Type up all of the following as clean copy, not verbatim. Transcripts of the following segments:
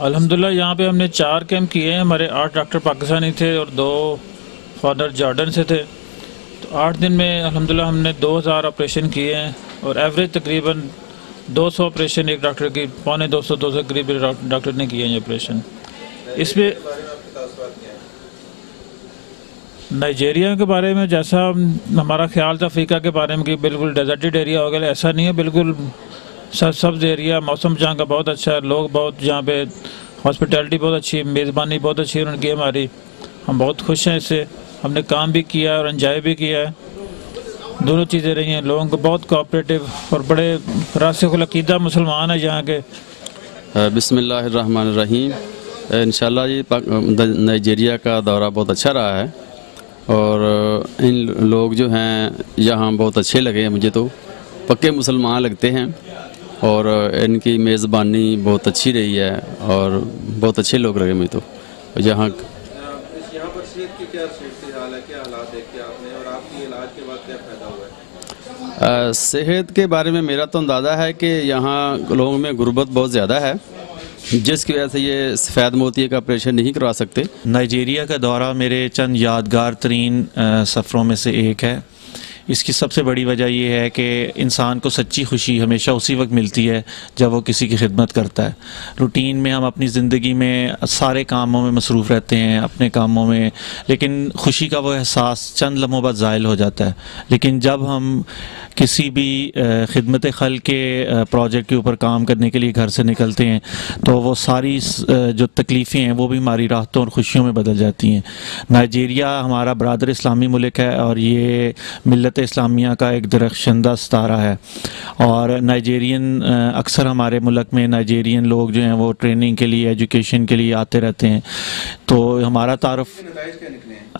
अल्हम्दुलिल्लाह यहाँ पे हमने 4 कैंप किए हैं। हमारे 8 डॉक्टर पाकिस्तानी थे और 2 फादर जॉर्डन से थे। तो 8 दिन में अल्हम्दुलिल्लाह हमने 2000 ऑपरेशन किए हैं और एवरेज तकरीबन 200 ऑपरेशन एक डॉक्टर की, पौने 200 करीब डॉक्टर ने किए हैं ऑपरेशन। इसमें नाइजीरिया के बारे में जैसा हमारा ख्याल था अफ्रीका के बारे में कि बिल्कुल डेजर्टेड एरिया हो गया, ऐसा नहीं है। बिल्कुल सब्ज़ एरिया, मौसम जहाँ का बहुत अच्छा है, लोग बहुत, जहाँ पे हॉस्पिटैलिटी बहुत अच्छी है, मेज़बानी बहुत अच्छी है उनकी हमारी। हम बहुत खुश हैं इससे। हमने काम भी किया और एंजॉय भी किया है, दोनों चीज़ें रही हैं। लोगों को बहुत कोऑपरेटिव और बड़े रासिखुल अकीदा मुसलमान हैं यहाँ के। बिस्मिल्लाहिर्रहमानिर्रहीम। इंशाल्लाह ये नाइजीरिया का दौरा बहुत अच्छा रहा है और इन लोग जो हैं यहाँ बहुत अच्छे लगे हैं मुझे, तो पक्के मुसलमान लगते हैं और इनकी मेज़बानी बहुत अच्छी रही है और बहुत अच्छे लोग लगे मुझे तो यहाँ पर सेहत की क्या सूरत हाल है, क्या हालात देखे आपने और आपकी इलाज के बाद क्या फ़ायदा हुआ है? सेहत के बारे में मेरा तो अंदाज़ा है कि यहाँ लोगों में गुर्बत बहुत ज़्यादा है, जिसकी वजह से ये सफ़ेद मोतिये का ऑपरेशन नहीं करवा सकते। नाइजीरिया का दौरा मेरे चंद यादगार तरीन सफ़रों में से एक है। इसकी सबसे बड़ी वजह यह है कि इंसान को सच्ची खुशी हमेशा उसी वक्त मिलती है जब वो किसी की खिदमत करता है। रूटीन में हम अपनी ज़िंदगी में सारे कामों में मसरूफ़ रहते हैं, अपने कामों में, लेकिन खुशी का वो एहसास चंद लम्हों बाद ज़ायल हो जाता है। लेकिन जब हम किसी भी खिदमत खल के प्रोजेक्ट के ऊपर काम करने के लिए घर से निकलते हैं तो वो सारी जो तकलीफ़ें हैं वो भी हमारी राहतों और खुशियों में बदल जाती हैं। नाइजीरिया हमारा बरादर इस्लामी मुल्क है और ये मिल्लत इस्लामिया का एक दरख्शंदा सितारा है। और नाइजीरियन अक्सर हमारे मुल्क में नाइजीरियन लोग जो हैं वो ट्रेनिंग के लिए, एजुकेशन के लिए आते रहते हैं। तो हमारा तारुफ,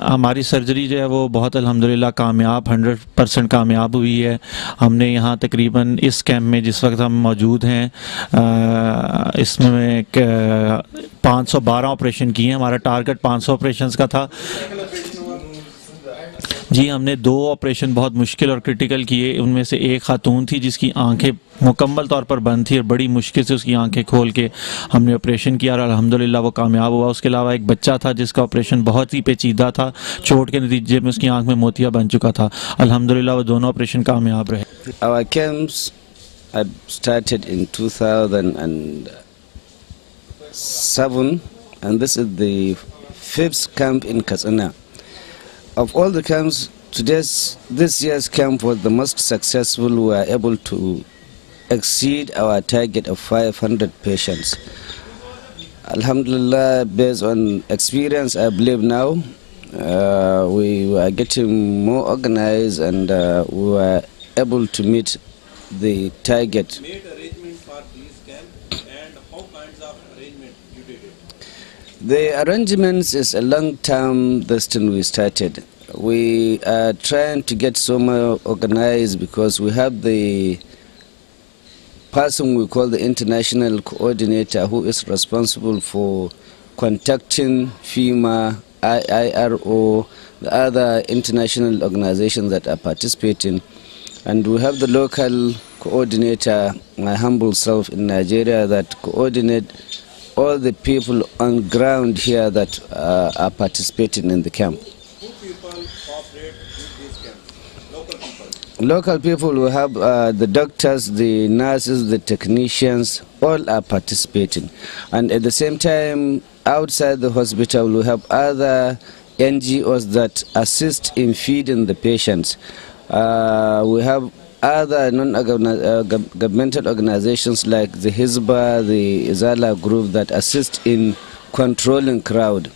हमारी सर्जरी जो है वो बहुत अल्हम्दुलिल्लाह कामयाब, 100% कामयाब हुई है। हमने यहाँ तकरीबन इस कैंप में जिस वक्त हम मौजूद हैं इसमें 512 ऑपरेशन किए हैं। हमारा टारगेट 500 ऑपरेशंस का था। जी, हमने 2 ऑपरेशन बहुत मुश्किल और क्रिटिकल किए। उनमें से एक खातून थी जिसकी आंखें मुकम्मल तौर पर बंद थी और बड़ी मुश्किल से उसकी आंखें खोल के हमने ऑपरेशन किया और अल्हम्दुलिल्लाह वो कामयाब हुआ। उसके अलावा एक बच्चा था जिसका ऑपरेशन बहुत ही पेचीदा था, चोट के नतीजे में उसकी आंख में मोतिया बन चुका था। अल्हम्दुलिल्लाह वो दोनों ऑपरेशन कामयाब रहे। Our camps had started in 2007 and this is the 5th camp in Katsina. Of all the camps, this year's camp was the most successful. We were able to exceed our target of 500 patients. Alhamdulillah, based on experience, I believe now we are getting more organized and we were able to meet the target. Made arrangement for these camps and how kinds of arrangement you did it? The arrangements is a long-term thing we started. We are trying to get so more organized because we have the person we call the international coordinator who is responsible for contacting FEMA, IIRO, the other international organizations that are participating. And we have the local coordinator, my humble self in Nigeria, that coordinate all the people on ground here that are participating in the camp. Who people cooperate with these camps? Local people? Local people, we have the doctors, the nurses, the technicians, all are participating. And at the same time, outside the hospital, we have other NGOs that assist in feeding the patients. We have other non-governmental organizations like the Hizba, the Izala group that assist in controlling crowd.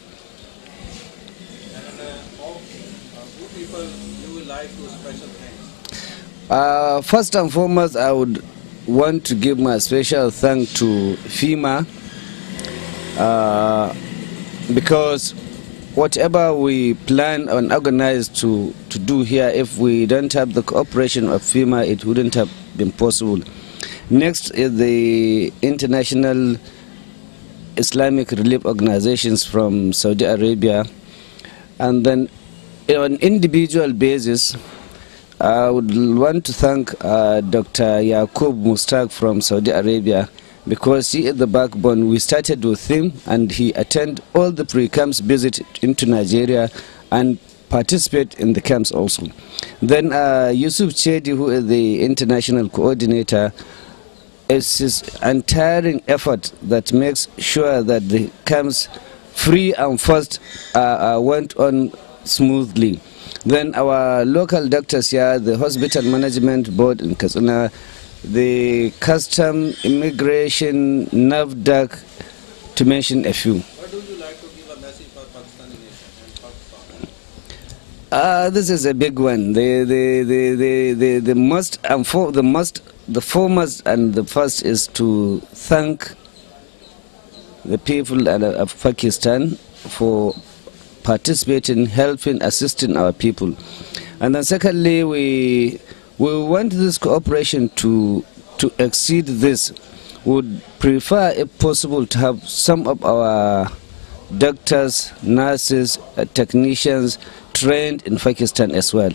Who people you would like to special thanks? First and foremost, I would want to give my special thanks to FEMA because whatever we plan and organize to do here, if we don't have the cooperation of FEMA, it wouldn't have been possible. Next is the international Islamic relief organizations from Saudi Arabia. And then on an individual basis, I would want to thank Dr. Yaqub Mustaq from Saudi Arabia because he is the backbone. We started with him, and he attended all the pre-camps visit into Nigeria and participate in the camps also. Then Yusuf Chedi, who is the international coordinator, it's his untiring effort that makes sure that the camps free and fast went on smoothly. Then our local doctors here, the hospital management board in Katsina, the custom, immigration, NAFDAC, to mention a few. What do you like to give a message for Pakistani nation and Pakistan? This is a big one. The foremost and the first is to thank the people of Pakistan for participating, helping, assisting our people. And then secondly, we want this cooperation to exceed this. Would prefer, if possible, to have some of our doctors, nurses, technicians trained in Pakistan as well.